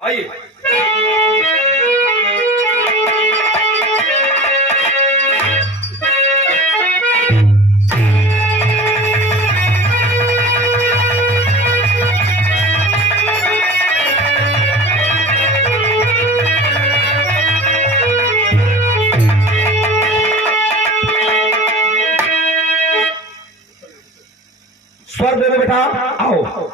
आइए। स्वर दे दे बेटा, आओ।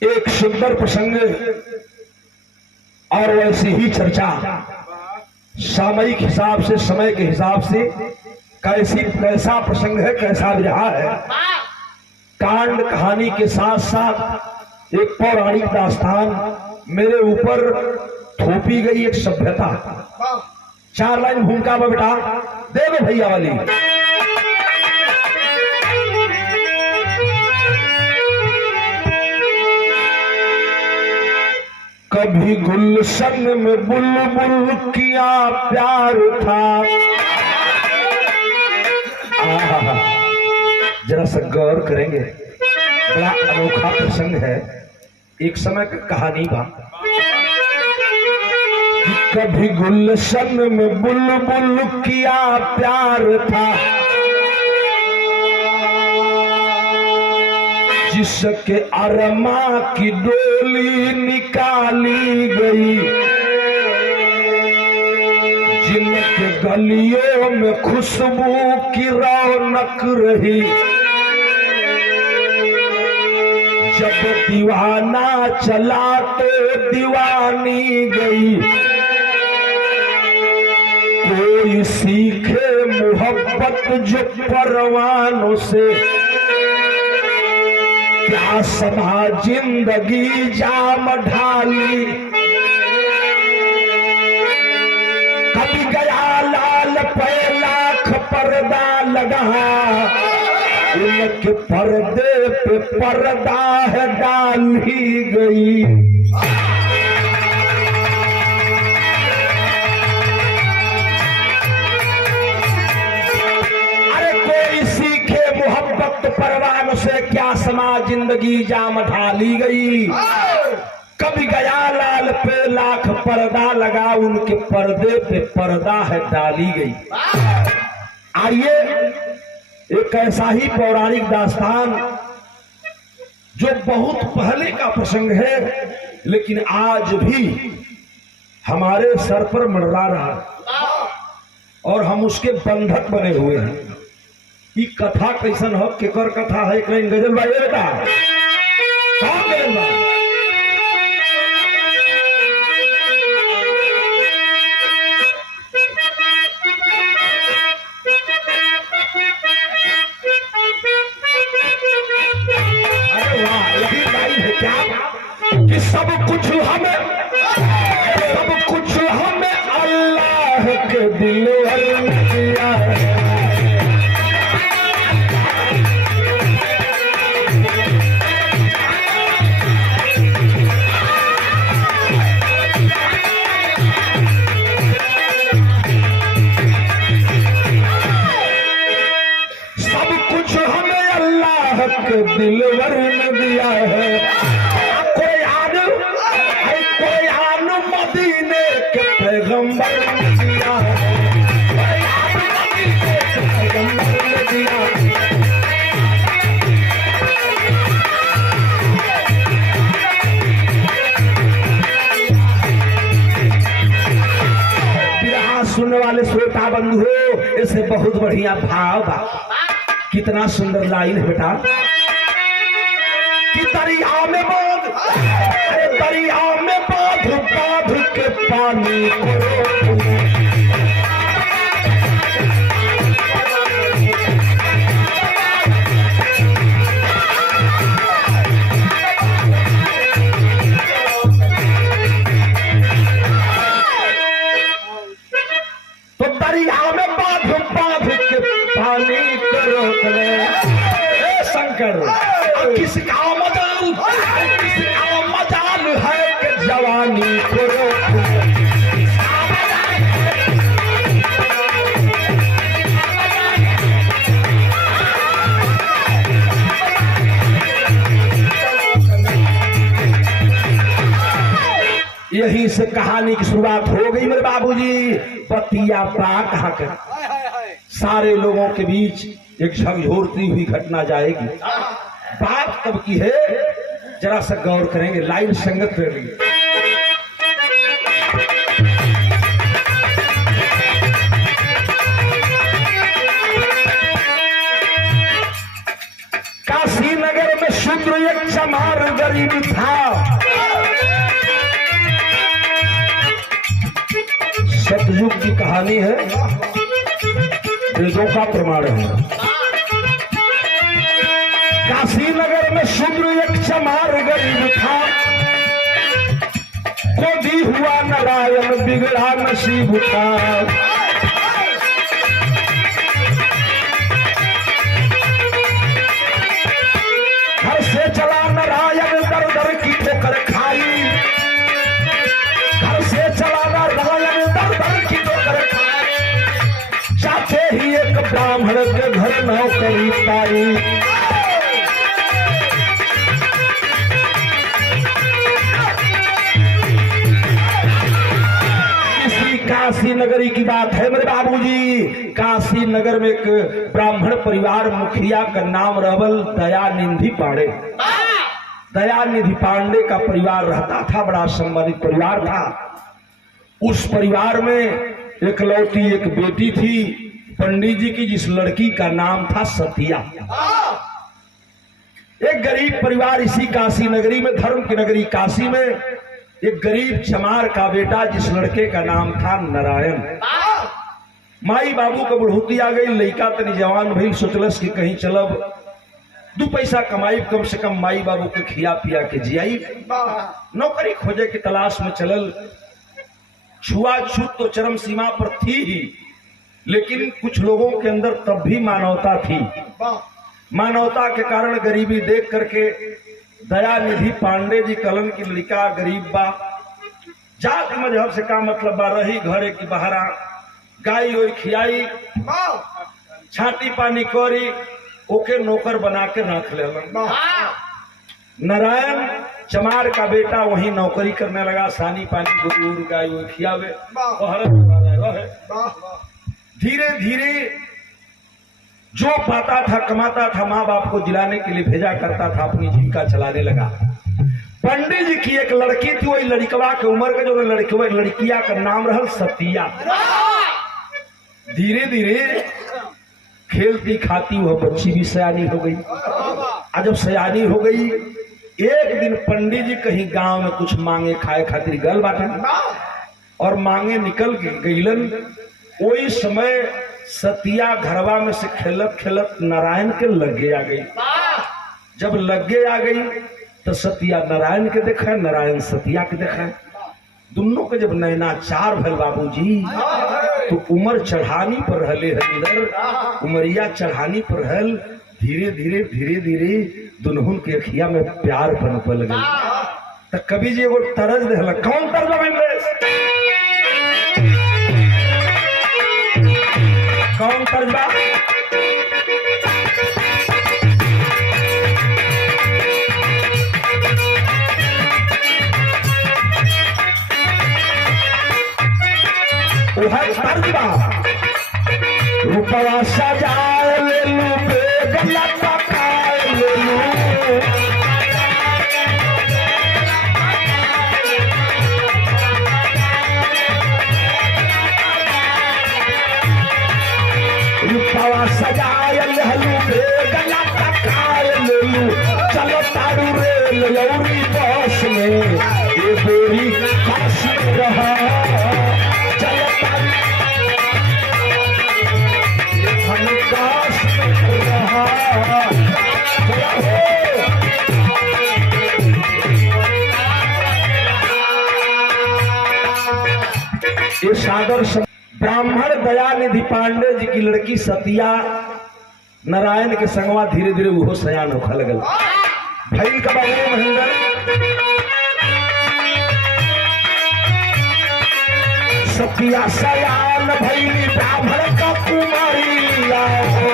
एक सुंदर प्रसंग और वैसी ही चर्चा सामयिक हिसाब से, समय के हिसाब से कैसा प्रसंग है, कैसा विरहा है। कांड कहानी के साथ साथ एक पौराणिक दास्तान मेरे ऊपर थोपी गई एक सभ्यता। 4 लाइन भूमिका में बेटा दे दो भैया वाली। कभी गुलशन में बुलबुल किया प्यार था। जरा सा गौर करेंगे, बड़ा अनोखा प्रसंग है। एक समय का कहानी बा। कभी गुलशन में बुलबुल किया प्यार था, जिसके अरमा की डोली निकाली गई, जिनके गलियों में खुशबू की रौनक रही। जब दीवाना चला तो दीवानी गई, कोई सीखे मोहब्बत जो परवानों से, क्या सभा जिंदगी जाम ढाली। कभी गया लाल पे लाख पर्दा लगा, उनके पर्दे पे पर्दा है डाली गई। अरे कोई सीखे मोहब्बत परवान से, क्या समाज जिंदगी जाम ढाली गई। कभी गया लाल पे लाख पर्दा लगा, उनके पर्दे पे पर्दा है डाली गई। आइए एक ऐसा ही पौराणिक दास्तान जो बहुत पहले का प्रसंग है, लेकिन आज भी हमारे सर पर मंडरा रहा और हम उसके बंधक बने हुए हैं। ये कथा कैसन हो, केकर कथा है, कहीं गजल भाई बेटा कौन गजल भाई? अरे वाह, यही लाइन है क्या कि सब कुछ हमें अल्लाह के दिलवर ने दिया है। दिलवर ने दिया है। कोई मदीने के पैगंबर ने दिया है। पैगंबर ने दिया। बिरहा सुनने वाले श्रोता बंधु हो, इसे बहुत बढ़िया भाव बा। कितना सुंदर लाइन है बेटा कि दरिया में बांध, दरिया में बांध के पानी को। जवानी को रोक। यहीं से कहानी की शुरुआत हो गई मेरे बाबूजी। बतिया बा कहा कर सारे लोगों के बीच एक झकझोरती हुई घटना जाएगी। बात कब की है जरा सा गौर करेंगे, लाइन संगत करेंगे। काशी नगर में शूद्र एक चमार गरीब था। सतयुग की कहानी है, वेदों का प्रमाण है। काशी नगर में शूद्र एक चमार गरीब था। कोदी हुआ नारायण बिगड़ा नसीब था। घर से चला नारायण दर दर की ठोकर खाई। घर से चला नारायण दर दर की ठोकर खाई। चाहते ही एक ब्राह्मण के घर नौकरी पाई। काशी नगरी की बात है मेरे बाबूजी। काशी नगर में एक ब्राह्मण परिवार मुखिया का नाम रहल दयानिधि पांडे। दयानिधि पांडे का परिवार रहता था, बड़ा सम्मानित परिवार था। उस परिवार में एकलौती एक बेटी थी पंडित जी की, जिस लड़की का नाम था सतिया। एक गरीब परिवार इसी काशी नगरी में, धर्म की नगरी काशी में, एक गरीब चमार का बेटा जिस लड़के का नाम था नारायण। माई बाबू का बुढ़ौती आ गई, लड़का तनी जवान भई, सोचलस कि कहीं चलब दो पैसा कमाई, कम से कम माई बाबू के खिया पिया के जियाई। नौकरी खोजे की तलाश में चलल। छुआछूत तो चरम सीमा पर थी ही, लेकिन कुछ लोगों के अंदर तब भी मानवता थी। मानवता के कारण गरीबी देख करके दयानिधि पांडे जी कलन की लड़का गरीब बा, जात मजहब से का मतलब बा, रही घरे की बहरा, गाय ओई खियाई, छाती पानी करी, ओके नौकर बना के रख ले। नारायण चमार का बेटा वहीं नौकरी करने लगा, सानी पानी गुरूर गाय ओई खियावे। धीरे धीरे जो पाता था कमाता था, माँ बाप को जिलाने के लिए भेजा करता था, अपनी जीविका चलाने लगा। पंडित जी की एक लड़की थी, वही लड़कवा के उम्र का, जो लड़किया का नाम रहल सतिया। धीरे धीरे खेलती खाती वह बच्ची भी सयानी हो गई। और जब सयानी हो गई, एक दिन पंडित जी कहीं गांव में कुछ मांगे खाए खातिर गल बाटे, और मांगे निकल गईलन। वही समय सतिया घरवा में से खेलत खेलत नारायण के लगे आ गई। जब लगे आ गई तो सतिया नारायण के देखा, नारायण सतिया के देखा। दोनों के जब नैनाचार भल बाबूजी, तो उम्र चढ़ानी पर रहले हरिंदर, उमरिया चढ़ानी पर रहल। धीरे धीरे धीरे धीरे दुनहुन के अखिया में प्यार पनप लगे। तो कभी जी वो तरज देहला, कौन तरज कौन तर्जबा? तर्जबा रूपवा सजाए ले लू, बेगला पकाए ले लू। रूपवा सजाए लहलू, बेगला पकाए ले लू। चलो तारू रे लौरी बस में, ये बोरी खास रहा। चलो तारू हनकास रहा। ये सादर ब्राह्मण दयानिधि पांडे जी की लड़की सतिया नारायण के संगवा धीरे धीरे वो सयान होखा लगल। भैल का बाबू महेंद्र सतिया सयान भैली ब्राह्मण का कुमारिया हो।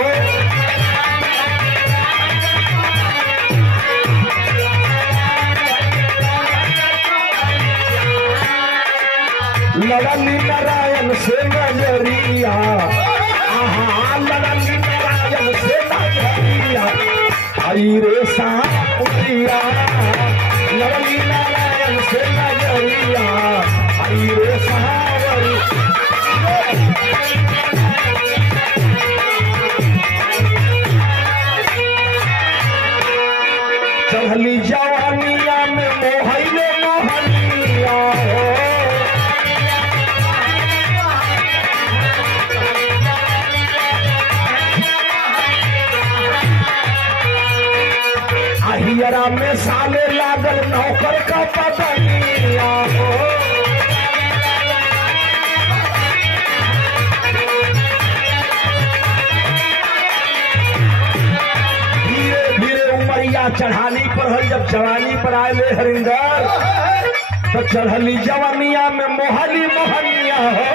लड़नी नारायण से नजरिया, आहा लड़नी नारायण से नजरिया, आई रे सावरिया। लड़नी नारायण से नजरिया, आई रे सावरिया। चढ़ली जवानिया में मोहले मोहनिया हो। हियरा में साले लागल नौकर का पतनिया हो। धीरे धीरे उमरिया चढ़ानी पर हल, जब जवानी पर आए ले हरिंदर तो चढ़ली जवानिया में मोहली मोहनिया हो।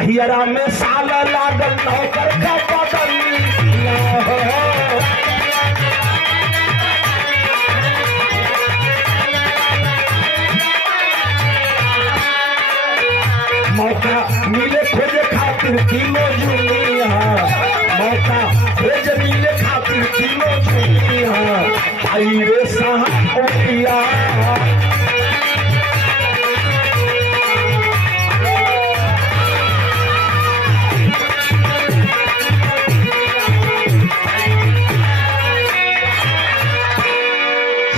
हियरा में साले लागल नौकर का पतनिया हो। मौका मिले खोजे खातिर किलो जुनिया, मौका खोजे मिले खातिर किलो जुनिया, आई रे सावरिया।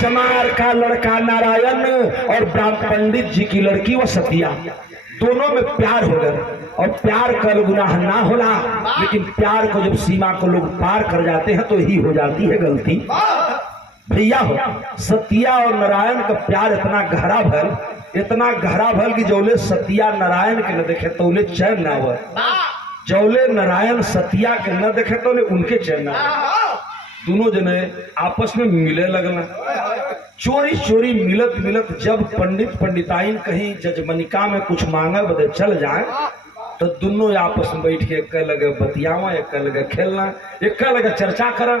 चमार का लड़का नारायण और ब्राह्मण पंडित जी की लड़की वो सतिया, दोनों में प्यार हो गया। और प्यार कर गुनाह ना होला, लेकिन प्यार को जब सीमा को लोग पार कर जाते हैं तो ही हो जाती है गलती। भैया हो सतिया और नारायण का प्यार इतना गहरा भल, इतना गहरा भल कि जौले सतिया नारायण के न देखे तो उन्हें चैन ना हुआ, जौले नारायण सतिया के न देखे तो उनके चैन ना हुआ। दोनों जने आपस में मिले लगना, चोरी चोरी मिलत मिलत जब पंडित पंडिताइन कहीं जजमनिका में कुछ मांगे बदे चल जाए तो दोनों आपस में बैठ के एक लगे बतियावा, एक लगे खेलना, एक लगे चर्चा करा।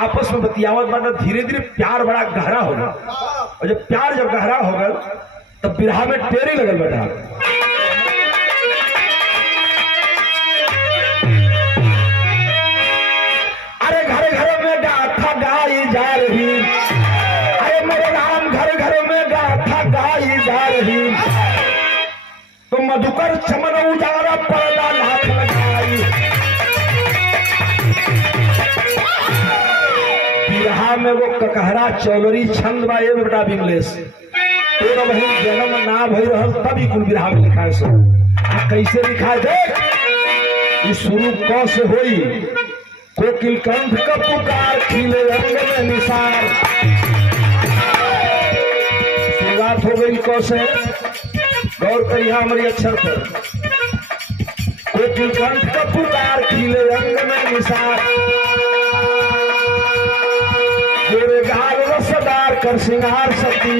आपस में बतियावत बात धीरे धीरे प्यार बड़ा गहरा हो गया। और जब प्यार जब गहरा हो गया तब बिरहा में टेरी लगल बेटा। अरे घर घर में गाथा गाई जा रही, अरे मेरे राम घर घर में गाथा गाई जा रही, तो मधुकर चमन उजारा पर्दा लाख लगाई। बिरहा में वो ककहरा चौलरी छंद बा ये बेटा विमलेश, तेरा बहन जन्म ना भई रहल तभी कुल बिरहा में लिखा है। सो कैसे लिखा है देख, इस शुरू क से होई, कोकिल कंठ का पुकार खिले रंग में निसार। शुरुआत हो गई क से, गौर करिए हमारी अक्षर पर। कोकिल कंठ का पुकार खिले रंग में निसार, गोरे गाल रसदार कर सिंगार सती,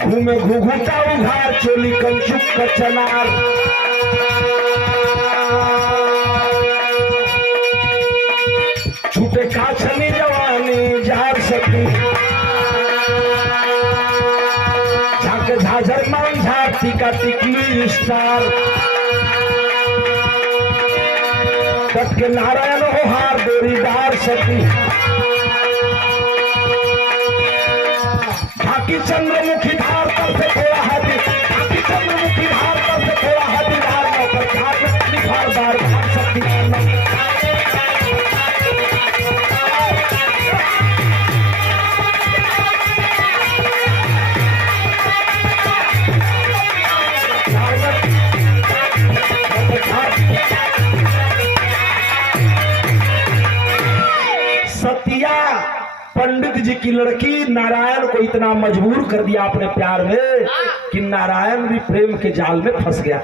घूमे घुघुटा उघार चोली कंचुक का चनार। छूटे काछनी जवानी जार सती, झाके झाझर मान झार टीका टिकली स्टार। कट के नारायण हो हार डोरीदार सती, झाकी चंद्रमुखी धार पर से थोड़ा हाथी, झाकी चंद्रमुखी धार पर से थोड़ा हाथी धार नौकर घाट निखारदार भाग सकती। सतिया पंडित जी की लड़की नारायण को इतना मजबूर कर दिया अपने प्यार में कि नारायण भी प्रेम के जाल में फंस गया।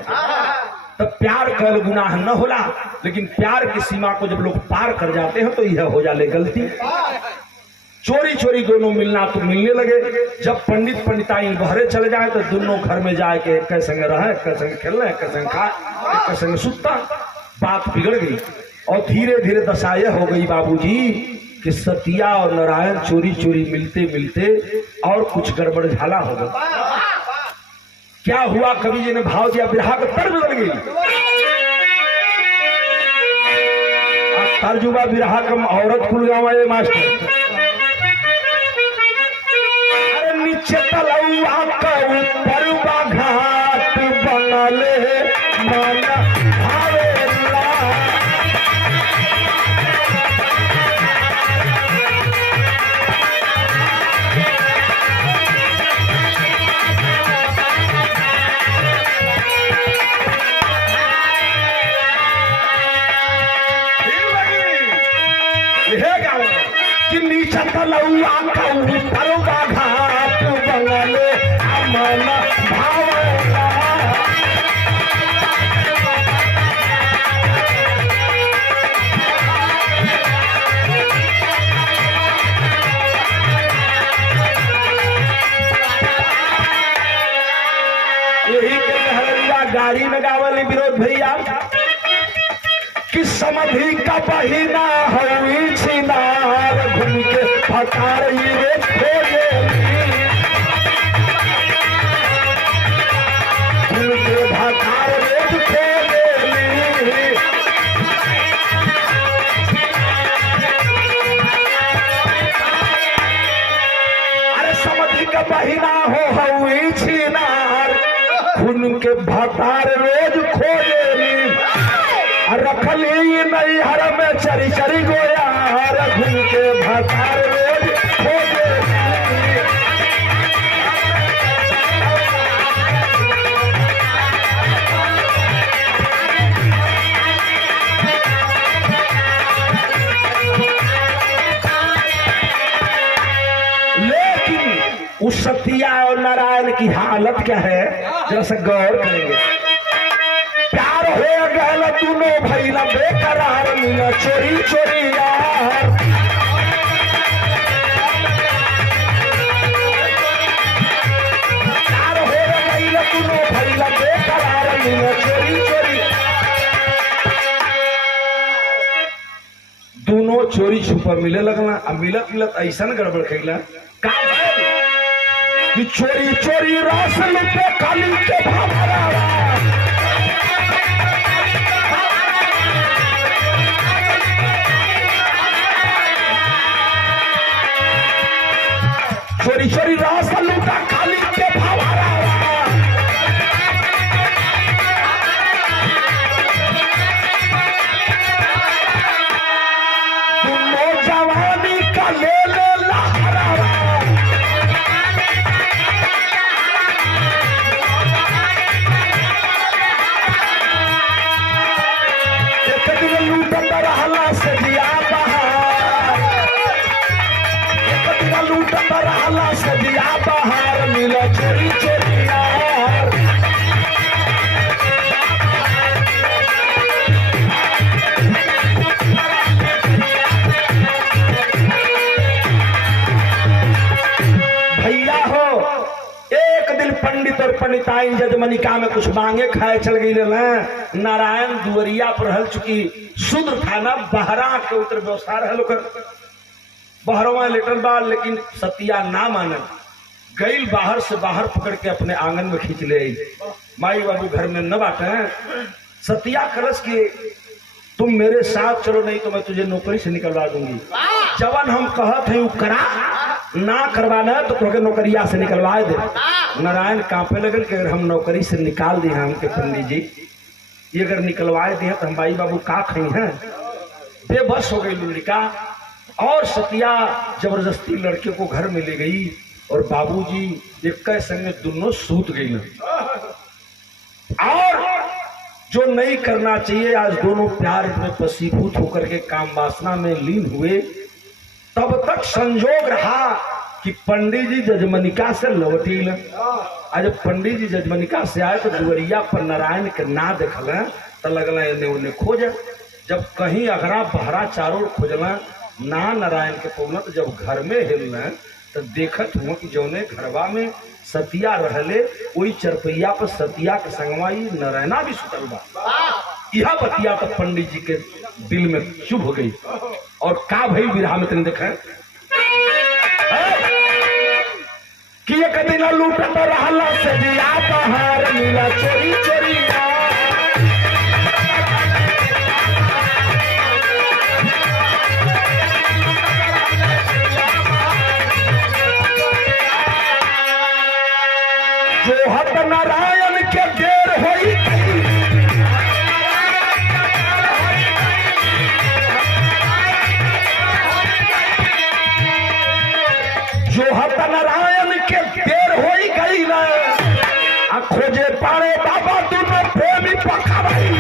तब प्यार कर गुनाह न होला, लेकिन प्यार की सीमा को जब लोग पार कर जाते हैं तो यह हो जाले गलती। चोरी चोरी दोनों मिलना तो मिलने लगे। जब पंडित पंडिताइन बहरे चले जाए तो दोनों घर में जाए के एक संग रहे, एक संग खेलना, एक संग खाए, एक संग सुतता। बात बिगड़ गई और धीरे धीरे दशा यह हो गई बाबूजी कि सतिया और नारायण चोरी चोरी मिलते मिलते और कुछ गड़बड़ झाला हो गया। क्या हुआ, कवि जी ने भाव दिया, बिरहा का तर्ज बदल गई। तर्जुबा बिरहा कम औरत कुल गाँव मास्टर। अरे नीचे तलौआ का ऊपर घाट बनले मन भावेला। कि नीचे तलौआ का ऊपर घाट बनले मन भावेला। यही के लहरिया गाड़ी में गावल विरोध भैया कि समधी का बहिना हुई छिनार घूम के फकार रे खोले घूम के फकार रे खोले। अरे समधी का बहिना हुई छिनार घूम के फकार रोज खोले। रखली नहीं हर में चरी चरी गोया घूम के भतार रोज खोजे। लेकिन उस सतिया और नारायण की हालत क्या है जरा सा गौर करेंगे। प्यार हो गया दोनों भैया बेकरार मिला चोरी चोरी यार। प्यार हो गया दोनों भैया बेकरार मिला चोरी चोरी। दोनों चोरी छुपा मिले लगना। अब मिलत मिलत ऐसा गड़बड़ कैला का कि चोरी चोरी रस लुटे काली के भावरा। चोरी चोरी रस लूटा खाली के भावरा। दोनों जवानी का ले ले लहरा। एक दिन लूटत रहला से दिया बहार। एक दिन लूटत रहला से दिया बहार मिला चोरी चोरी यार। भैया हो एक दिन पंडित और पंडिताइन जजमनिका में कुछ मांगे खाए चल गई ना। नारायण दुवरिया पर हल चुकी शूद्र था ना, बहरा के उतर व्यवसाय है लोग बहरवा लेटर बाल। लेकिन सतिया ना मानल गई, बाहर से बाहर पकड़ के अपने आंगन में खींच ले आई। माई बाबू घर में न बाटे। सतिया करस की तुम मेरे साथ चलो नहीं तो मैं तुझे नौकरी से निकलवा दूंगी। जवन हम कहत है करा, ना करवाना तो तुम्हें नौकरिया से निकलवा दे। नारायण कांपे लगल कि अगर हम नौकरी से निकाल दिए हमके पंडित जी, ये अगर निकलवाए दिए तो हम भाई बाबू का खई हैं। बेबस हो गई लुलिका और सतिया जबरदस्ती लड़के को घर में ले गई और बाबूजी एक संग दोनों सूत गई न। और जो नहीं करना चाहिए, आज दोनों प्यार में वशीभूत होकर के काम वासना में लीन हुए। तब तक संजोग रहा कि पंडित जी जजमनिका से लौटी। आज पंडित जी जजमनिका से आए तो दुवरिया पर नारायण के ना देखल तो लगल इन्हें उन्हें खोज। जब कहीं अगरा बहरा चारों खोजला ना नारायण के पौना तो जब घर में हिलना तो देखत हुआ कि जौने घरवा में सतिया रहले वही चरपैया पर सतिया के संगवा ही नारायणा भी सुतल बा। यह बतिया तो पंडित जी के दिल में चुभ हो गई। और का भई विरहा में तुम देखें कि एक दिन लूटत रहला से दिया बहार मिला चोरी चोरी जो हत नारायण के देर होई जो हत नारायण के देर होई गई ना आ खोजे पारे बाबा दोनों प्रेमी पखवाई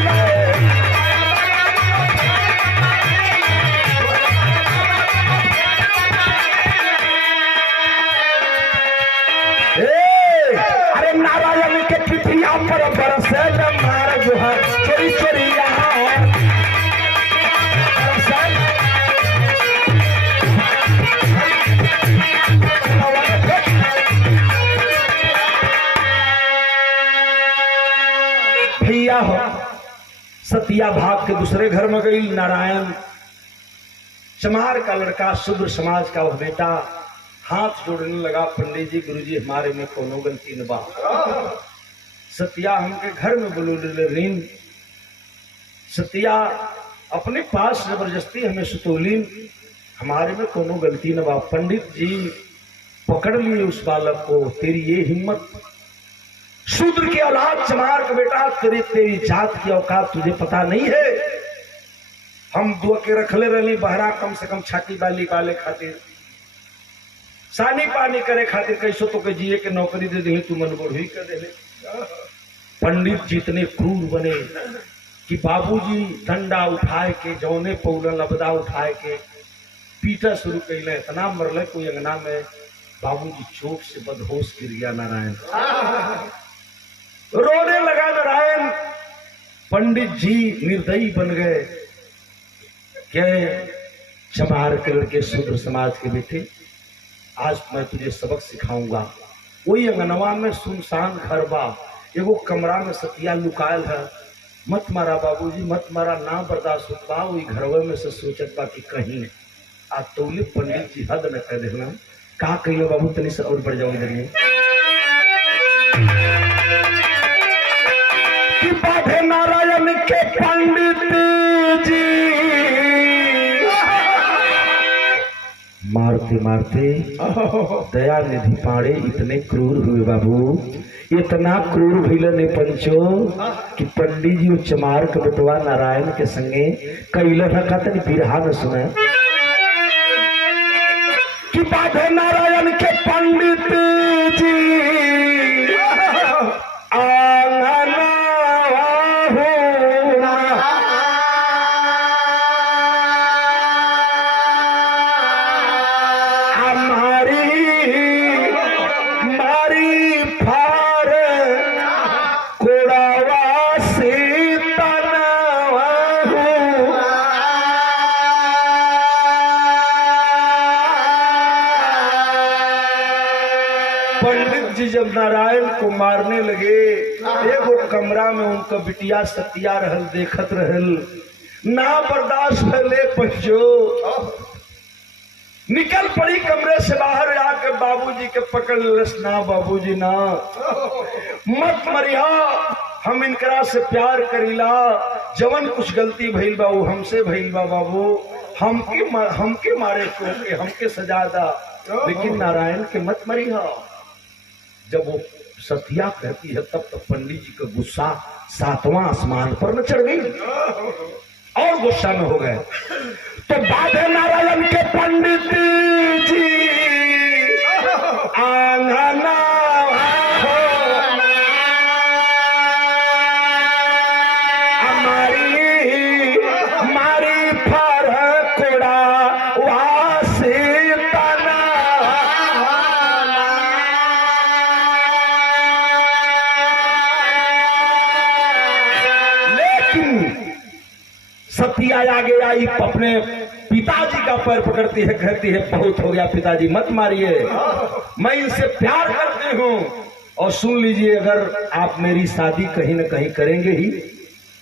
नारायण के पिठिया पर बरसे मार जो है चोरी चोरी भैया हो सतिया भाग के दूसरे घर में गई। नारायण चमार का लड़का शूद्र समाज का वह बेटा हाथ जोड़ने लगा, पंडित जी गुरुजी हमारे में कोनो गलती न बा। सतिया हमके घर में बोले रीन सतिया अपने पास जबरदस्ती हमें सुतोलीन, हमारे में कोनो गलती न बा। पंडित जी पकड़ लिए उस बालक को, तेरी ये हिम्मत, शूद्र की औलाद चमार का बेटा, तेरी जात की औकात तुझे पता नहीं है। हम दो के रखले रही बहरा कम से कम छाती बाली काले खातिर सानी पानी करे खातिर कैसो तो के जिए के नौकरी दे दे तू मन ही कर दे। पंडित जी इतने क्रूर बने कि बाबूजी डंडा उठाए के जौने पौला लबदा उठाए के पीटा शुरू कैले, इतना मरले कोई अंगना में बाबूजी चोट से बदहोश गिर गया। नारायण रोने लगा नारायण। पंडित जी निर्दयी बन गए। क्या चमार के लड़के शूद्र समाज के बेटे, आज मैं तुझे सबक सिखाऊंगा। वही अंगनवा में सुनसान घर बा, एगो कमरा में सतिया लुकायल है। मत मारा बाबूजी मत मारा, ना बर्दाश्त होता। वही घरवे में से सोचत बा कि कहीं आज तौले पंडित जी हद न कर देना। का कहिए बाबू तनी से और बढ़ जाओ इधर कि बाधे नारायण के पंडित जी मारते मारते दया निधि पाड़े इतने क्रूर हुए बाबू, इतना क्रूर भइल ने पंचो कि पंडित जी चमार के बटवा नारायण के संगे कैल रखा तनी बिरहा न सुने कि बाधे नारायण के पंडित जी पंडित जी जब नारायण को मारने लगे, एगो कमरा में उनका बिटिया सतिया रहल देखत रहल, ना बर्दाश्त भले पंचो निकल पड़ी कमरे से बाहर आकर बाबूजी के पकड़ लस। ना बाबूजी ना मत मरिया, हम इनकरा से प्यार करीला, जवन कुछ गलती भइल बा वो हमसे भइल बा बाबू, हमके मारे के हमके सजा दा, लेकिन नारायण के मत मरिया। जब वो सतिया कहती है तब तक पंडित जी का गुस्सा 7वां आसमान पर न चढ़ गई और गुस्सा में हो गए। तो बाधे नारायण के पंडित जी आंगना सतिया आगे आई, अपने पिताजी का पैर पकड़ती है, कहती है बहुत हो गया पिताजी मत मारिए, मैं इनसे प्यार करती हूँ। और सुन लीजिए, अगर आप मेरी शादी कहीं न कहीं करेंगे ही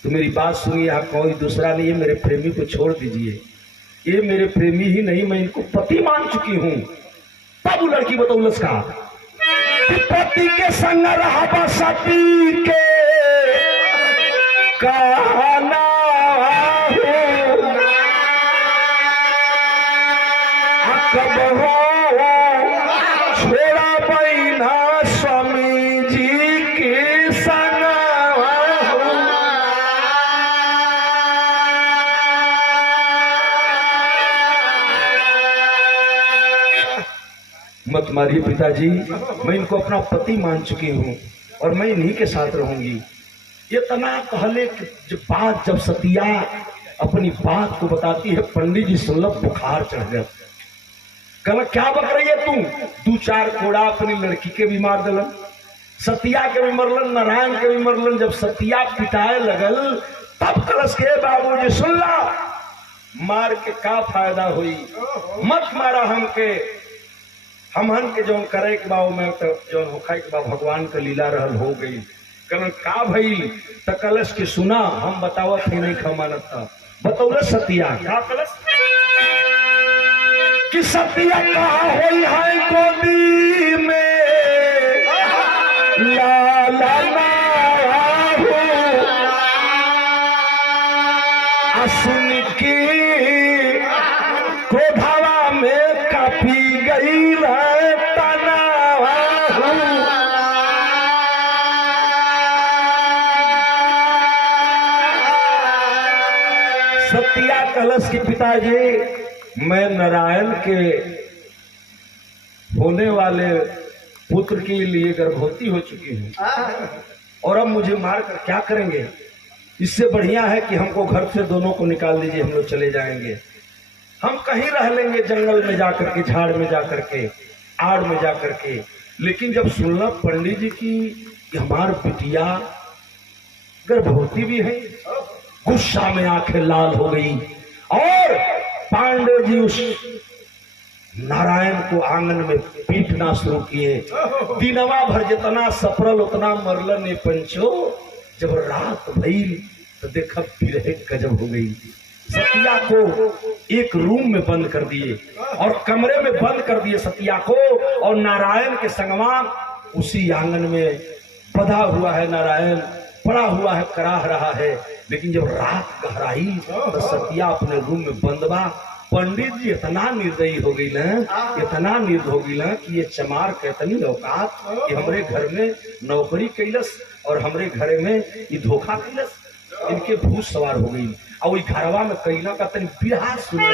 तो मेरी बात सुनिए, यहाँ कोई दूसरा नहीं है, मेरे प्रेमी को छोड़ दीजिए। ये मेरे प्रेमी ही नहीं, मैं इनको पति मान चुकी हूँ। तब वो लड़की बतौलस का पति के संग रहा सती के कहना कब हो छोड़ा बैना स्वामी जी के संग। मत मारिए पिताजी, मैं इनको अपना पति मान चुकी हूँ और मैं इन्हीं के साथ रहूंगी। ये तना कहले जब सतिया अपनी बात को बताती है, पंडित जी सुन लो बुखार चढ़ गया। कल क्या बक रही है तुम? 2-4 कोड़ा अपनी लड़की के भी मार दिलन, सतिया के भी मरलन, नारायण के भी मरलन। जब सतिया पिटाए लगल तब कलश के बाबूजी सुन ला, मार के का फायदा हुई, मत मारा हमके, हमहन के जो करे के बा में तो जो होखा के बा भगवान का लीला रहल हो गई। कल का भइल त कलश के सुना, हम बतावत ही नहीं खमानत था। बतौले सतिया का कलश कि सतिया कहा होई है गोदी में लाला सुन की क्रोधावा में कापी गई तना। सतिया कलश के पिताजी, मैं नारायण के होने वाले पुत्र के लिए गर्भवती हो चुकी हूँ और अब मुझे मारकर क्या करेंगे? इससे बढ़िया है कि हमको घर से दोनों को निकाल दीजिए, हम लोग चले जाएंगे, हम कहीं रह लेंगे, जंगल में जाकर के, झाड़ में जाकर के, आड़ में जाकर के। लेकिन जब सुनना पंडित जी की हमार बिटिया गर्भवती भी है, गुस्सा में आंखें लाल हो गई और पांडे जी उस नारायण को आंगन में पीटना शुरू किए। दिनवा भर जितना सपरल उतना मरलन। ये पंचो जब रात भइल तो देखा बिरहे गजब हो गई। सतिया को एक रूम में बंद कर दिए और कमरे में बंद कर दिए सतिया को, और नारायण के संगमा उसी आंगन में बधा हुआ है नारायण, पड़ा हुआ है, कराह रहा है। लेकिन जब रात गहराई तो सतिया अपने रूम में बंद बा। पंडित जी इतना निर्दयी हो गई ना, इतना निर्दय हो गई ना कि ये चमार के इतनी औकात कि हमरे घर में नौकरी कैलस और हमरे घर में ये धोखा कैलस। इनके भूत सवार हो गई और वही घरवा में कैला का तनी बिरहा सुने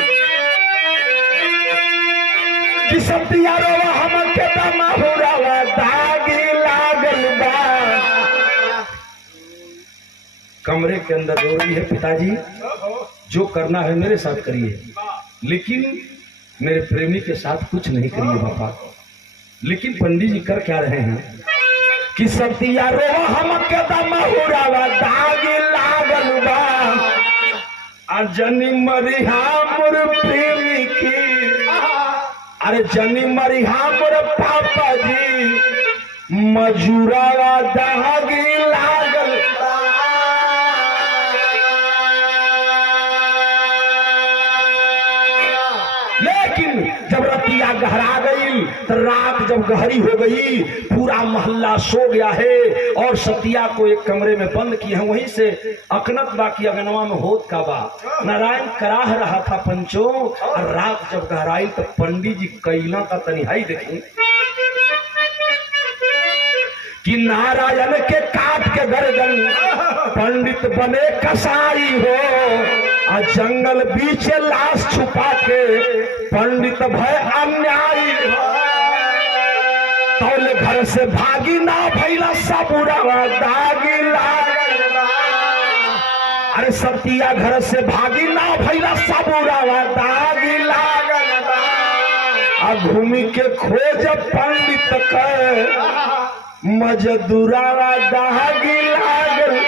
कि सतिया रोवा हमके दमा हुरावा दागी लागल बा। कमरे के अंदर रो रही है, पिताजी जो करना है मेरे साथ करिए, लेकिन मेरे प्रेमी के साथ कुछ नहीं करिए पापा। लेकिन पंडित जी कर क्या रहे हैं कि सतिया रोवा हमके दमा हुरावा दागी लागल बा। जनी मरिहा मोर प्रेमी की, अरे जनी मरिहा मोर पापा जी, मजूरावा दागी लागल। लेकिन जब रतिया गहरा गई तो रात जब गहरी हो गई, पूरा मोहल्ला सो गया है और सतिया को एक कमरे में बंद किए हैं। वहीं से अकनत बाकी अगनवा में होत का बा। नारायण कराह रहा था पंचो, और रात जब गहराई तो पंडित जी कैला का तनिहाई देखी कि नारायण के काट के गर्दन पंडित बने कसाई हो, और जंगल बीच लाश छुपा के पंडित भय अन्यायी हो। तौले घर से भागी ना भैला सबुरवा दागी लागल। अरे सतिया घर से भागी ना भैला सबुरवा दागी लागल। आ घूमी के खोज पंडित के मजदूरावा दागी लागल।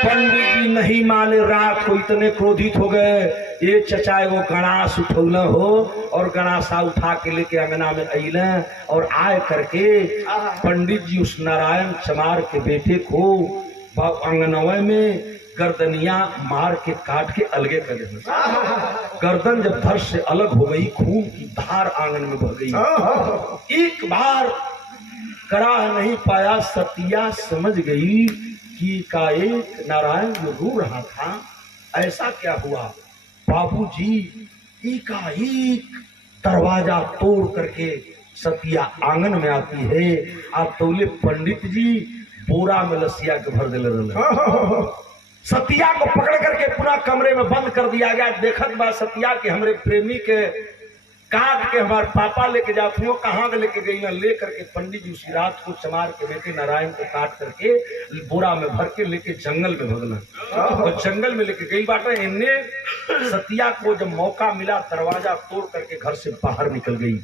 पंडित नहीं माने, रात को इतने क्रोधित हो गए, ये चचा वो गणास उठौल हो और गणासा उठा के लेके अंगना में अइले और आए करके पंडित जी उस नारायण चमार के बेटे को अंगनवे में गर्दनिया मार के काट के अलगे कर दे। गर्दन जब धड़ से अलग हो गई, खून की धार आंगन में बह गई। एक बार कराह नहीं पाया, सतिया समझ गई कि का एक नारायण जो रो रहा था, ऐसा क्या हुआ। बाबूजी एकाएक दरवाजा तोड़ करके सतिया आंगन में आती है। आप तौले पंडित जी बोरा में लसिया के भर दिले रहे। सतिया को पकड़ करके पूरा कमरे में बंद कर दिया गया। देखत बा सतिया के हमरे प्रेमी के काट के हमारे पापा लेके जाते हो, कहाँ लेके गई ना, ले करके पंडित जी उसी रात को चमार के बेटे नारायण को काट करके बोरा में भर के लेके जंगल में भगना। और जंगल में लेके गई बाटे। इन्हें सतिया को जब मौका मिला, दरवाजा तोड़ करके घर से बाहर निकल गई।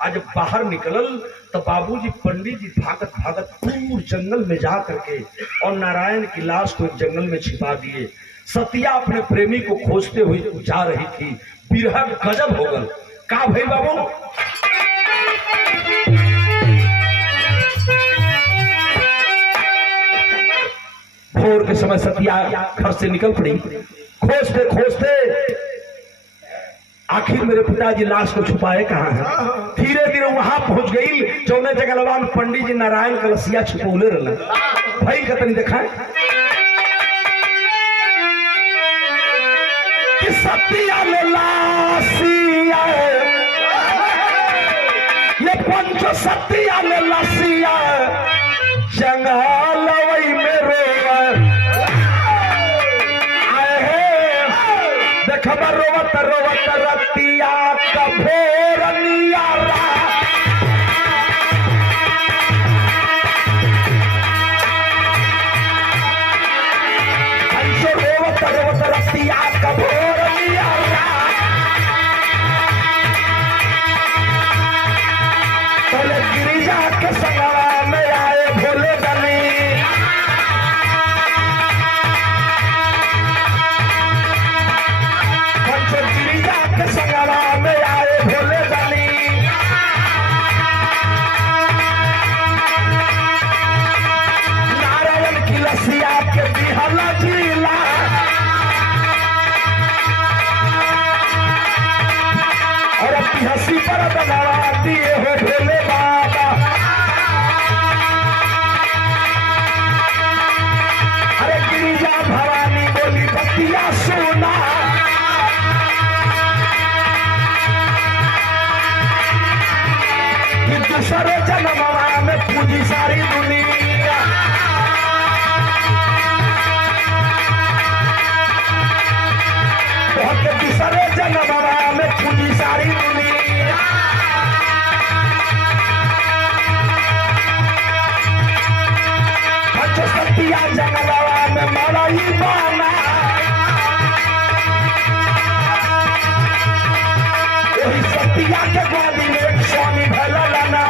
आज बाहर निकलल तो बाबूजी पंडित जी भागत भागत पूरे जंगल में जा करके और नारायण की लाश को एक जंगल में छिपा दिए। सतिया अपने प्रेमी को खोजते हुए जा रही थी। बिरहा गजब हो गल। का भाई बाबू, भोर के समय सतिया घर से निकल पड़ी। खोजते खोजते आखिर मेरे पिताजी लाश को छुपाए कहाँ है। धीरे धीरे वहां पहुंच गई जौने जगह में पंडित जी नारायण का लसिया छुपौले रहा। भाई का तनी देखा कि सतिया ले लासिया, ये पंच सतिया ले लसिया जंगल में रोवे। देखब रोवत रोवत रतिया कभोरनिया रोवत रोवत रतिया कभोरनिया। पहले गिरिजा के संगवा में आए भोले बनी, गिरिजा के संगवा में आए भोले बनी। नारायण की लसिया के बिहला जिला, और अपनी हंसी पर बनवा दिए हो भोले बाबा। अरे गिरिजा भवानी बोली बतिया सुना, कि दूसरे जन्मवा में पूजी सारी दुनिया। बहुत दूसरे जन्मवा में पूजी सारी दुनिया। पंच सतिया जंगलवा में मरई बाना, वही सतिया के गोदी में एक स्वामी भलना।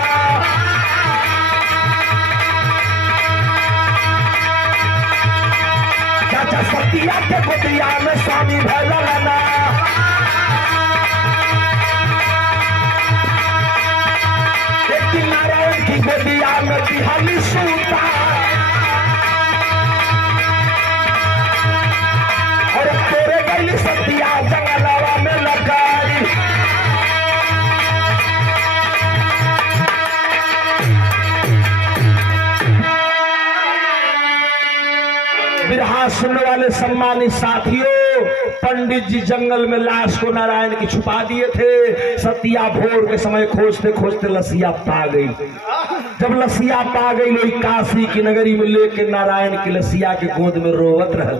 चाचा सतिया के गोदिया में स्वामी भलना। एक नारायण की गोदिया में बिहाली सूता, और तोरे गई सतिया जंगलवा में लगाई। बिरहा सुनने वाले सम्मानित साथियों, पंडित जी जंगल में लाश को नारायण की छुपा दिए थे। सतिया भोर के समय खोजते खोजते लसिया पा गई। जब लसिया पा गई, लोग काशी की नगरी में लेके नारायण की लसिया के गोद में रोवत रहल।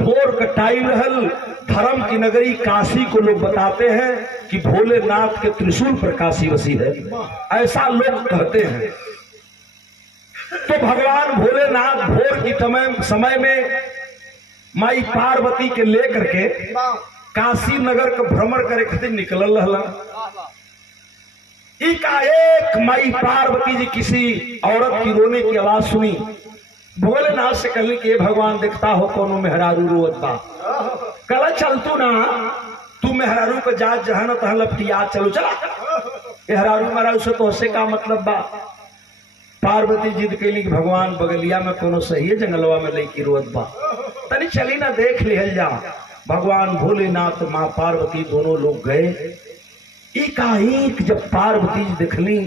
भोर का टाइम रहल। धर्म की नगरी काशी को लोग बताते हैं कि भोलेनाथ के त्रिशूल पर काशी बसी है, ऐसा लोग कहते हैं। तो भगवान भोलेनाथ भोर की समय में माई पार्वती के लेकर के काशी नगर का भ्रमण करे खातिर निकलल रहला। एकाएक माई पार्वती जी किसी औरत की रोने की आवाज सुनी। भोलेनाथ से कहली कि भगवान देखता हो कोनो मेहरारू रोवत बा, कल चल तू ना, तू मेहरारू को जात जहां तहां लपटिया चलो चला। मेहरारू महाराज से तो हसे का मतलब बा। पार्वती जिद कैली कि भगवान बगलिया में कोनो सही जंगलवा में लईकी रोवत बा, तनी चली ना देख लिहल जा। भगवान भोलेनाथ माँ पार्वती दोनों लोग गए। एकाएक जब पार्वती जी देखली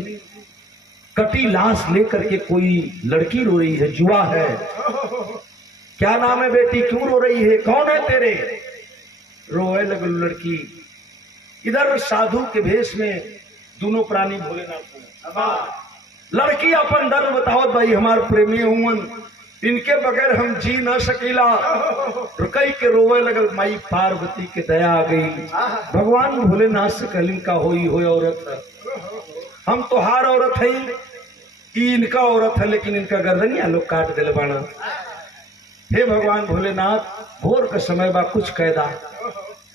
कटी लाश लेकर के कोई लड़की रो रही है, जुआ है। क्या नाम है बेटी, क्यों रो रही है, कौन है तेरे? रोए लगल लड़की। इधर साधु के भेष में दोनों प्राणी भोलेनाथ। लड़की अपन दर्द बताओ भाई, हमार प्रेमी हुवन, इनके बगैर हम जी न सकीला। कई के रोए लगल। माई पार्वती के दया आ गई। भगवान भोलेनाथ से कहली का होई होय औरत, हम तो हार औरत है, इनका औरत है, लेकिन इनका गर्दनिया लोग काट दिले बाना। हे भगवान भोलेनाथ, भोर का समय बा, कुछ कैदा।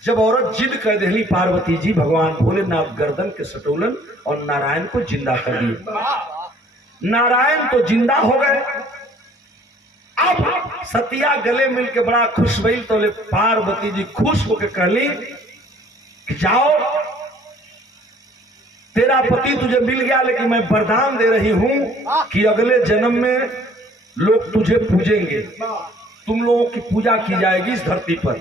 जब औरत जिद कर दिली पार्वती जी, भगवान भोलेनाथ गर्दन के सटोलन और नारायण को जिंदा कर दिए। नारायण तो जिंदा हो गए। अब सतिया गले मिल के बड़ा खुश भइल। तो पार्वती जी खुश होकर कहली कि जाओ, तेरा पति तुझे मिल गया, लेकिन मैं वरदान दे रही हूं कि अगले जन्म में लोग तुझे पूजेंगे, तुम लोगों की पूजा की जाएगी इस धरती पर।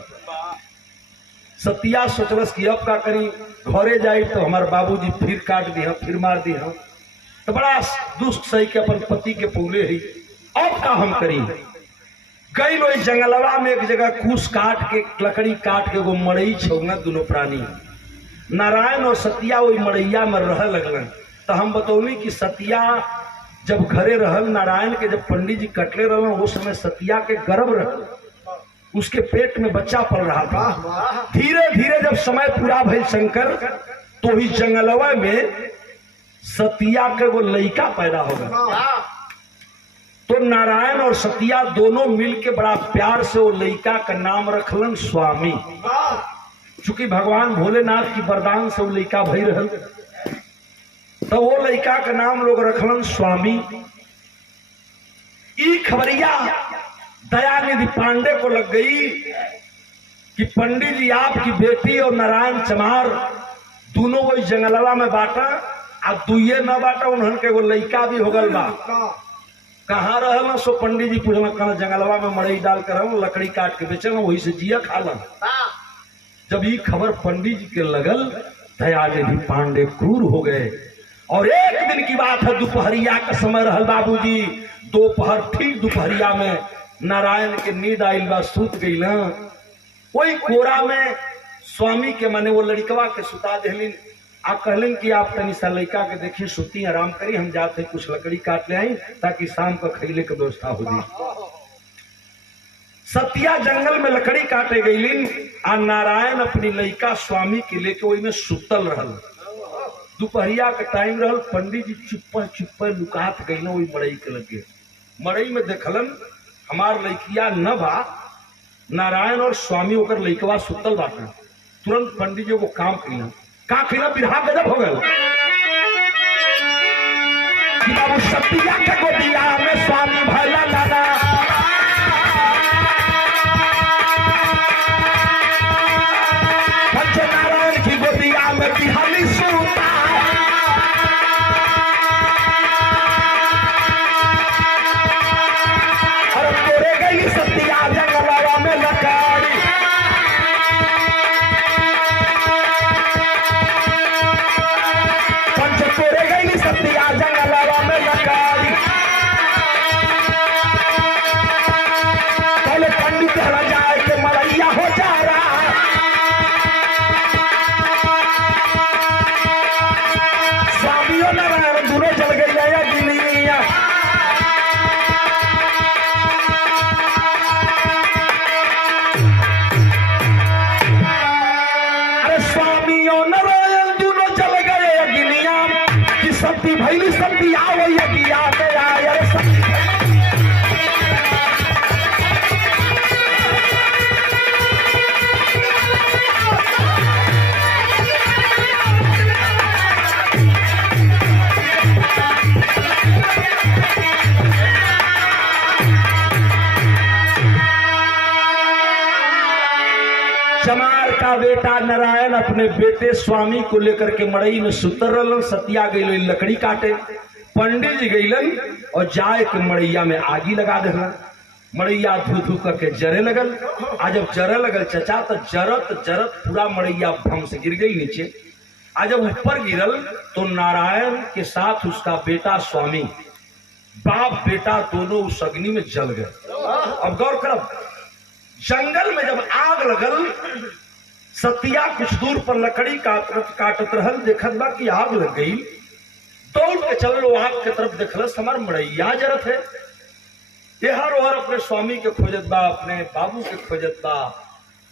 सतिया सोचलस कि अब का करी, घरे जाई तो हमारे बाबूजी फिर काट दी, फिर मार दी। तो बड़ा दुष्ट सही के अपन पति के पौले ही, अब का हम करी। गई लो जंगलवा में एक जगह कूस काट के, लकड़ी काट के वो मड़ई छोड़ना दोनों प्राणी। नारायण और सतिया वही मड़ैया में रह लगलन। तो हम बतौली कि सतिया जब घरे रहल, नारायण के जब पंडित जी कटले रहल, उस समय सतिया के गर्भ रहल, उसके पेट में बच्चा पल रहा था। धीरे धीरे जब समय पूरा भइल शंकर, तो ही जंगलवा में सतिया के वो लड़का पैदा हो गया। तो नारायण और सतिया दोनों मिलके बड़ा प्यार से वो लड़का का नाम रखलन स्वामी। चूंकि भगवान भोलेनाथ की वरदान से वो लड़का भई रहल, तो वो लड़का का नाम लोग रखलन स्वामी। ई खबरिया दयानिधि पांडे को लग गई कि पंडित जी आपकी बेटी और नारायण चमार दोनों वही जंगलवा में बांटा, अब दुइये न बांटा, उन्हन के वो लड़का भी हो गल बा। कहाँ रहल ना, सो पंडित जी पूछल, कहना जंगलवा में मड़ई डाल कर लकड़ी काट के बेचल, वही से जिया खालन। जब ये खबर पंडित जी के लगल, दयानिधि पांडे क्रूर हो गए। और एक दिन की बात है, दोपहरिया का समय रहल बाबूजी। दोपहर ठीक दोपहरिया में नारायण के नींद आइल बा, सूत गई ना। वही कोरा में स्वामी के माने वो लड़कवा के सुता देलिन। आ कहलिन कि आप तनी सा लड़का के देखिए, सुती आराम करी, हम जाते कुछ लकड़ी काट ले आई, ताकि शाम का खैले की व्यवस्था हो जाए। सतिया जंगल में लकड़ी काटे गईलिन, आ नारायण अपनी लड़का स्वामी के लेके वही में सुतल रहल। दोपहरिया का टाइम रहल, पंडित जी चुप्पा चुप्पा लुकात गई ना वही मड़ई के लगे। मड़ई में देखलन हमार लड़किया न बा, नारायण और स्वामी होकर लड़कवा सुतल बाटा। तुरंत पंडित जी को काम कइला, का कइला, बिरहा गजब हो गल। बाबू सतिया के गोदिया में स्वामी भला लाना, नारायण की गोदिया में बिहाली सूता। और तोरे गई सतिया जंगलवा में लकड़ी, पंच तोरे गई सतिया जंगलवा में लकड़ी। पहले पंडित हरा जाए के मलैया हो जा रहा। स्वामियों नारायण दोनों चल गई दिल्लिया। अरे स्वामियों नारायण दोनों चल गए गिलिया, कि सती भैली सती आओ यज्ञ आया। चमार का बेटा नारायण अपने बेटे स्वामी को लेकर के मड़ई में सुतर रहलन। सतिया गई लकड़ी काटे, पंडित जी गईलन और जाए के मड़ैया में आगी लगा देलन। मड़ैया धू धू करके जरे लगल। आज जब जरे लगल चचा तो जरत जरत पूरा मड़ैया भम से गिर गई नीचे। आज जब ऊपर गिरल तो नारायण के साथ उसका बेटा स्वामी, बाप बेटा दोनों उस अग्नि में जल गए। अब गौर करब, जंगल में जब आग लगल, सतिया कुछ दूर पर लकड़ी काटत रहल, देखत बा कि आग लग गई। दौड़ के चल आग के तरफ देखलस, हमार मड़ैया जरत है। हर ओहर अपने स्वामी के खोजत बा, अपने बाबू के खोजत बा,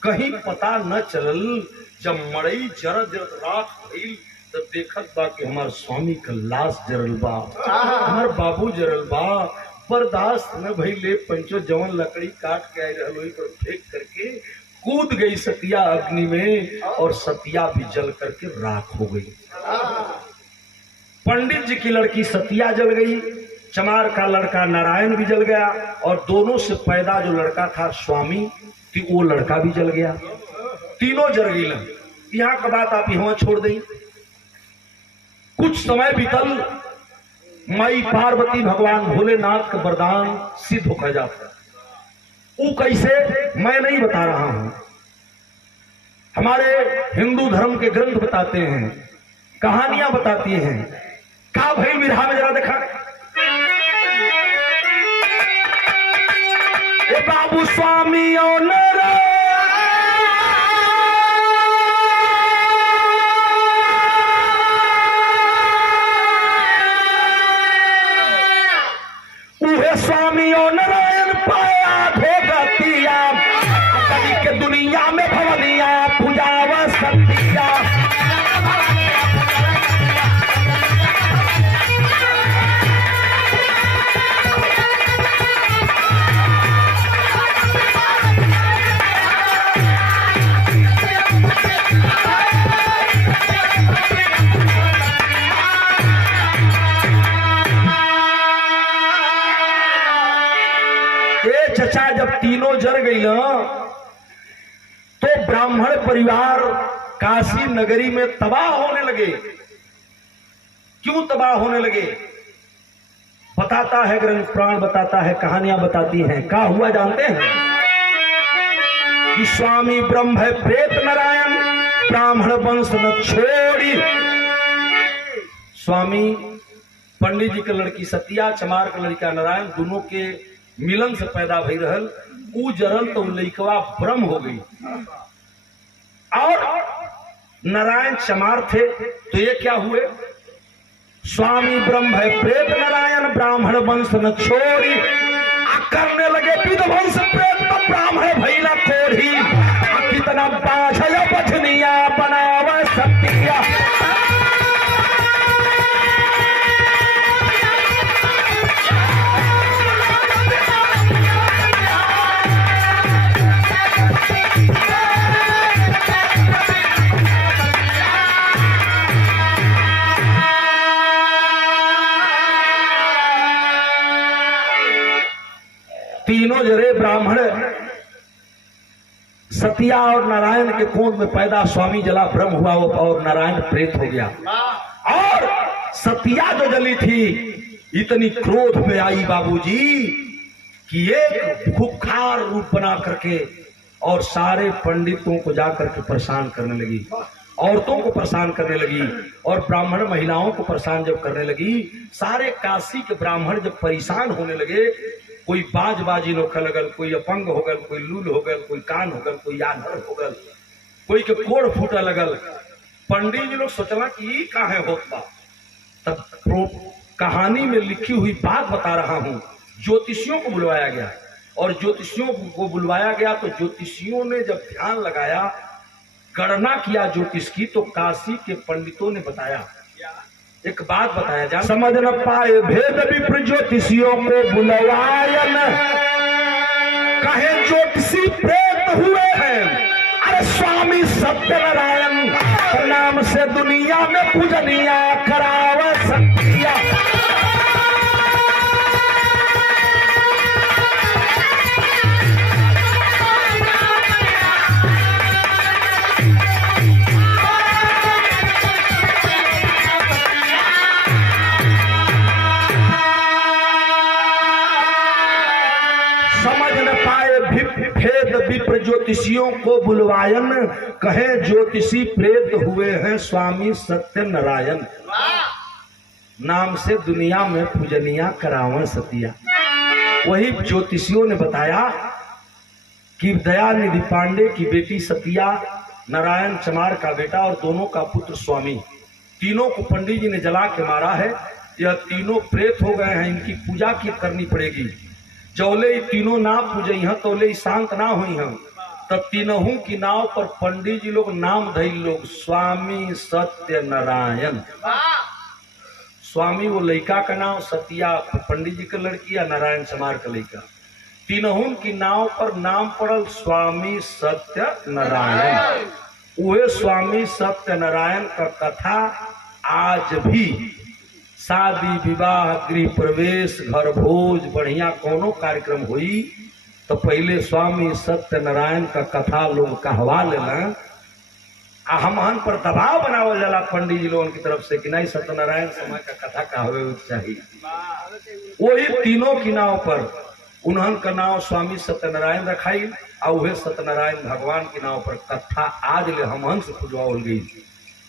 कहीं पता न चलल। जब मड़ई जरत जरत राख भइल तब देखत बा कि हमार स्वामी का लाश जरल बा, हमार बाबू जरल बा। बर्दाश्त न भइले, पंचो जवन लकड़ी काट के आई रहल वही पर फेंक करके कूद गई सतिया अग्नि में और सतिया भी जल करके राख हो गई। पंडित जी की लड़की सतिया जल गई, चमार का लड़का नारायण भी जल गया और दोनों से पैदा जो लड़का था स्वामी कि वो लड़का भी जल गया। तीनों जल गई। यहाँ का बात आप यहाँ छोड़ दें। कुछ समय बीतल, माई पार्वती भगवान भोलेनाथ का वरदान सिद्ध होकर जाता। वो कैसे मैं नहीं बता रहा हूं, हमारे हिंदू धर्म के ग्रंथ बताते हैं, कहानियां बताती हैं। का भई विधा में जरा देखा, ए बाबू स्वामी और स्वामी और नारायण पाया भोगतिया, कभी के दुनिया में भवनिया पूजावा सतिया। चचा जब तीनों जर गई ना तो ब्राह्मण परिवार काशी नगरी में तबाह होने लगे। क्यों तबाह होने लगे? बताता है ग्रंथ पुराण, बताता है, कहानियां बताती हैं। क्या हुआ जानते हैं कि स्वामी ब्रह्म है प्रेत नारायण, ब्राह्मण वंश न छोड़ी। स्वामी पंडित जी की लड़की सतिया, चमार का लड़का नारायण, दोनों के मिलन से पैदा भई रहल। ऊ जरल तो लइकवा ब्रह्म हो गई और नारायण चमार थे तो ये क्या हुए? स्वामी ब्रह्म है प्रेत नारायण, ब्राह्मण वंश न छोड़ी। करने लगे विध्वंस प्रेत तो ब्राह्मण भैला कोढ़ी। कितना बाझया बचनिया बनावे सतिया। तीनों जरे ब्राह्मण सतिया और नारायण के कोंड में पैदा। स्वामी जला ब्रह्म हुआ और नारायण प्रेत हो गया। और सतिया जो जली थी इतनी क्रोध में आई बाबूजी कि एक खुखार रूप बना करके और सारे पंडितों को जाकर के परेशान करने लगी, औरतों को परेशान करने लगी और ब्राह्मण महिलाओं को परेशान जब करने लगी, सारे काशी के ब्राह्मण जब परेशान होने लगे, कोई बाजी लोग लगल, कोई अपंग हो गल, कोई लूल हो गल, कोई कान हो गल, कोई यानर हो गल, कोई के कोड़ फूटा लगल। पंडित जी लोग सोचला कि काहे होत बा। तब कहानी में लिखी हुई बात बता रहा हूं। ज्योतिषियों को बुलवाया गया और ज्योतिषियों को बुलवाया गया तो ज्योतिषियों ने जब ध्यान लगाया, गणना किया ज्योतिष की, तो काशी के पंडितों ने बताया, एक बात बताया जा, समझ न पाए भेद विप्र ज्योतिषियों को बुलवायन, कहे ज्योतिषी प्रेत हुए हैं। अरे स्वामी सत्यनारायण नाम से दुनिया में पूजनिया करावा सतिया। ज्योतिषियों को बुलवायन, कहे ज्योतिषी प्रेत हुए हैं स्वामी सत्यनारायण। नाम से दुनिया में पूजनिया करावन सतिया। वही ज्योतिषियों ने बताया कि दयानिधि पांडे की बेटी सतिया, नारायण चमार का बेटा और दोनों का पुत्र स्वामी, तीनों को पंडित जी ने जला के मारा है। यह तीनों प्रेत हो गए हैं, इनकी पूजा की करनी पड़ेगी। जौले तीनों ना पूजे हैं तौले शांत ना हुई हैं। तब तीनों की नाव पर पंडित जी लोग नाम धैल लोग स्वामी सत्यनारायण। स्वामी वो लड़का का नाम, सतिया पंडित जी का लड़की या नारायण चमार का लड़का, तीनों की नाव पर नाम पड़ल स्वामी सत्यनारायण। वह स्वामी सत्यनारायण का कथा आज भी शादी विवाह गृह प्रवेश घर भोज बढ़िया कोनो कार्यक्रम हुई तो पहले स्वामी सत्यनारायण का कथा लोग कहवा लेना। हमहन पर दबाव बनावल जाला पंडित जी लोगों की तरफ से कि नहीं सत्यनारायण समय का कथा कहवे चाहिए। वही तीनों की नाव पर उन्हन का नाम स्वामी सत्यनारायण रखाई और वह सत्यनारायण भगवान की नाव पर कथा आज ले हमहन से पूजवावल गई।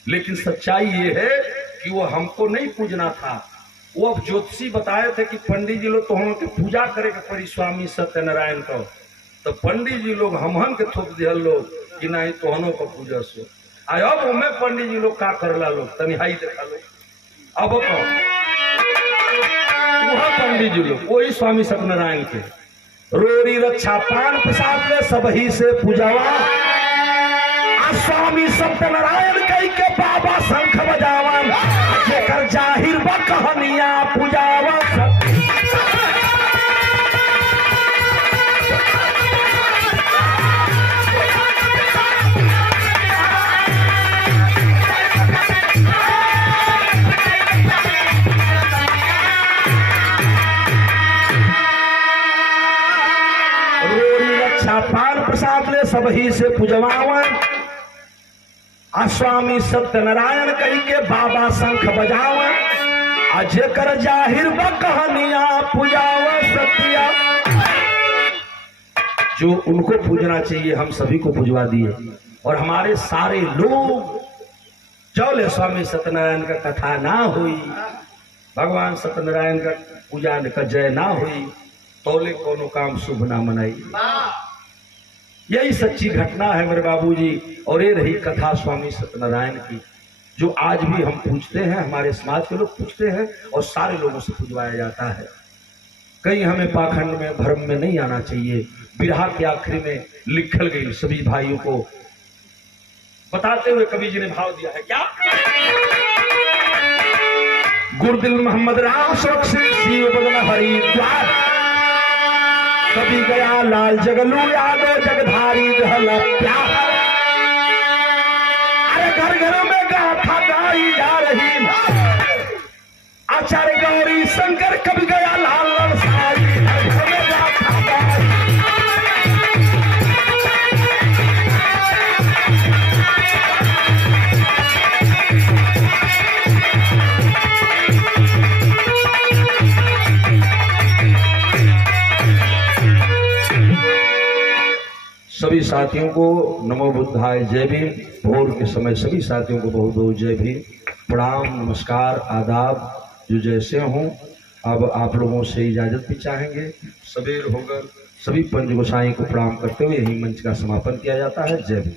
लेकिन सच्चाई ये है कि वो हमको नहीं पूजना था। वो अब ज्योतिषी बताए थे कि पंडित जी लोग तो हम के पूजा करे के पड़ी स्वामी सत्यनारायण को। तो पंडित जी लोग हमहन के थोप दिया लोग कि नहीं तोहनों को पूजा सो। अब हमें पंडित जी लोग का करला लोग तनी हाई देखा लो। अब वह पंडित जी लोग वही स्वामी सत्यनारायण के रोरी रक्षा पान प्रसाद ले सब ही से पूजावा। स्वामी सत्यनारायण कई के बाबा शंख बजावन, जेकर जाहिर बा कहानिया पूजावा। रोरी रक्षा पान प्रसाद ले सब ही से पूजवावन। स्वामी सत्यनारायण कही के बाबा शंख बजावा। जेकर जाहिर बा कहानिया पूजावा सतिया। जो उनको पूजना चाहिए हम सभी को पूजवा दिए और हमारे सारे लोग चौले स्वामी सत्यनारायण का कथा ना हुई, भगवान सत्यनारायण का पूजा का जय ना हुई, तौले कोनो काम शुभ ना मनाई। यही सच्ची घटना है मेरे बाबूजी। और ये रही कथा स्वामी सत्यनारायण की जो आज भी हम पूछते हैं, हमारे समाज के लोग पूछते हैं और सारे लोगों से पूजवाया जाता है। कहीं हमें पाखंड में भ्रम में नहीं आना चाहिए। बिरहा के आखिरी में लिखल गई सभी भाइयों को बताते हुए कवि जी ने भाव दिया है क्या। गुरुदिल मोहम्मद राम सुरक्षित शिव बदन हरिद्वार। कभी गया लाल जगलू यादव जगधारी रहला प्यार। अरे घर घरों में गाथा गाई जा रही। आचार्य गौरी शंकर कभी गया लाल लड़साई। घर में गाथा गाई। सभी साथियों को नमो बुद्धाय जय भीम। भोर के समय सभी साथियों को बहुत बहुत जय भीम, प्रणाम, नमस्कार, आदाब, जो जैसे हों। अब आप लोगों से इजाज़त भी चाहेंगे। सवेर होकर सभी पंच गोसाई को प्रणाम करते हुए यही मंच का समापन किया जाता है। जय भीम।